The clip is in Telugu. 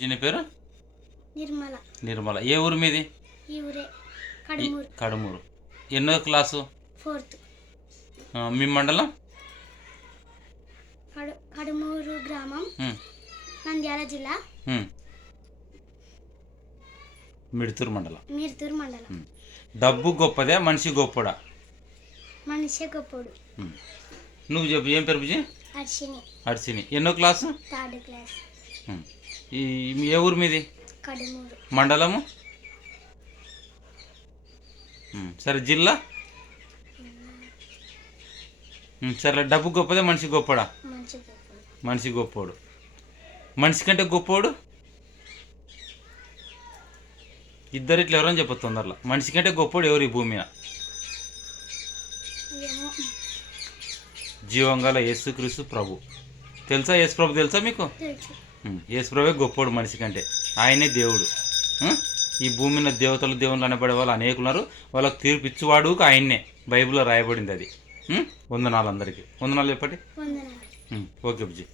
నీ పేరు? నిర్మల. నిర్మల. ఏ ఊరు మీది? ఈ ఊరే. కడుమూరు. కడుమూరు. ఎన్నో క్లాసు? ఫోర్త్. మీ మండలం? కడు కడుమూరు గ్రామం. నంద్యాల జిల్లా. మిడుతూరు మండలం. మీర్తూరు మండలం. డబ్బు గొప్పదే మనిషి గొప్పడా? మనిషి గొప్పోడు. నువ్వు చెప్పు ఏం పేరు బుజ్జి? అర్షిని అడిసిని ఎన్నో క్లాసు? Third class. ఈ ఏ ఊరు మీది? మండలము? సరే జిల్లా? సరే డబ్బు గొప్పదే మనిషి గొప్పడా? మనిషి గొప్పోడు. మనిషి కంటే గొప్పోడు? ఇద్దరు ఇట్లా ఎవరని చెప్పు తొందరలో. మనిషి కంటే గొప్పోడు ఎవరు ఈ భూమి జీవంగల యేసుక్రీస్తు ప్రభు. తెలుసా యేసు ప్రభు తెలుసా మీకు? తెలుసు ఉమ్, యేసు ప్రభే గొప్పోడు మనిషి కంటే. ఆయనే దేవుడు? ఈ భూమి మీద దేవతలు దేవుళ్ళు అనబడే వాళ్ళు అనేకున్నారు వాళ్ళకి తీర్పు ఇచ్చువాడు ఆయన్నే. బైబిల్లో రాయబడింది అది? వందనాలు అందరికీ. వందనాలు చెప్పండి. ఓకే బుజ్జి.